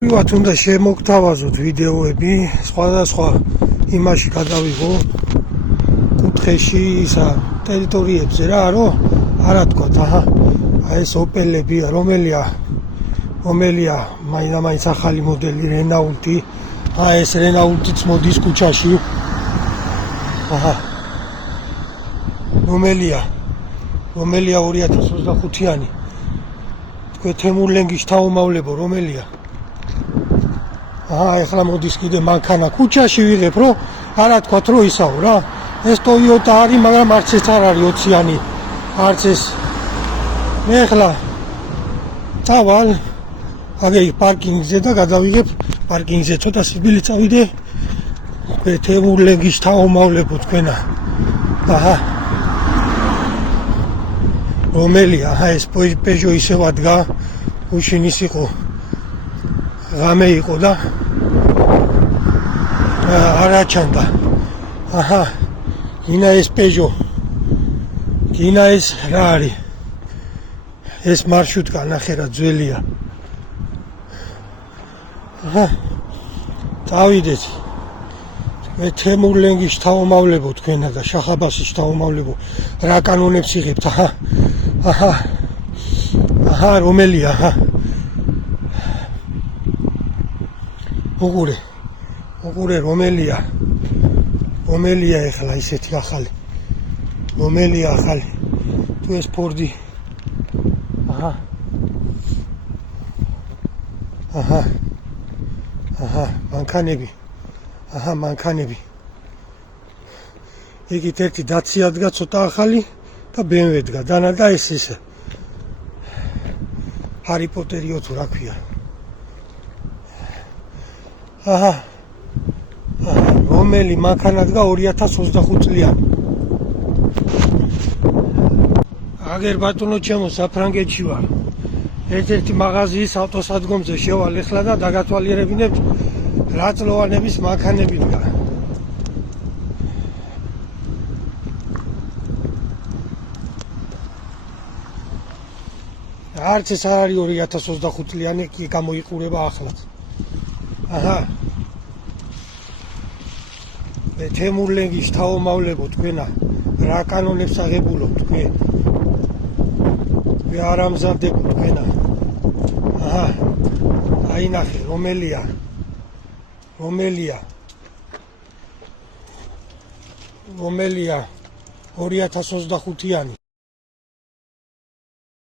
ვიღაც უნდა შემოგთავაზოთ ვიდეოები, სხვადასხვა იმაში გადავიღო კუთხეში ისა ტერიტორიებზე რა, არა თქვათ, ეს ოპელებია, რომელია მაინც ახალი მოდელი რენაულტი, ეს რენაულტიც მოდის ქუჩაში. რომელია 2025-იანი. თქვენ თემურლენგის თაუმავლებო რომელია? ეხლა მოდის კიდე მანქანა ქუჩაში ვიღებ, რომ არა თქვათ, რომ ისაო რა. ეს Toyota არის, მაგრამ არც ეს არ არის 20-იანი. არც ეს. მე ეხლა წავალ აგერ პარკინგზე და გადავიღებ პარკინგზე ცოტა სიბილი წავიდე. თქვენ თემურლენგის თაუმავლებო თქვენა. რომელია, ეს Peugeot ისევ ადგა, უშინის იყო. ღამე იყო და არა ჩანდა. ინა ეს Peugeot. ინა ეს რა არის? ეს მარშრუტკა ნახე რა ძველია. წავიდეთ. მე თემურლენგის თაუმავლებო თქვენა და შახაბასის თაუმავლებო. რა კანონებს იღებთ? რომელია? უყურე რომელია? რომელია ეხლა ისეთი ახალი? რომელია ახალი? თუ ეს ფორდი. მანქანები. იგით ერთი დაცია დგა ცოტა ახალი და BMW დგა. დანა და ეს ისე. ჰარი პოტერიო თუ რა ქვია. რომელი მანქანა დგა 2025 წლიანი. აგერ ბატონო ჩემო საფრანგეთში ვარ. ერთ-ერთი მაღაზიის ავტოსადგომზე შევალ ეხლა და დაგათვალიერებინებთ რა წლოვანების მანქანები დგა. არც ეს არ არის 2025 წლიანი, კი გამოიყურება ახლაც. მე თემურლენგის თაუმავლებო თქვენა, რა კანონებს აღებულობ თქვენ? მე არ ამზადებო თქვენა. აი ნახე, რომელია? 2025-იანი.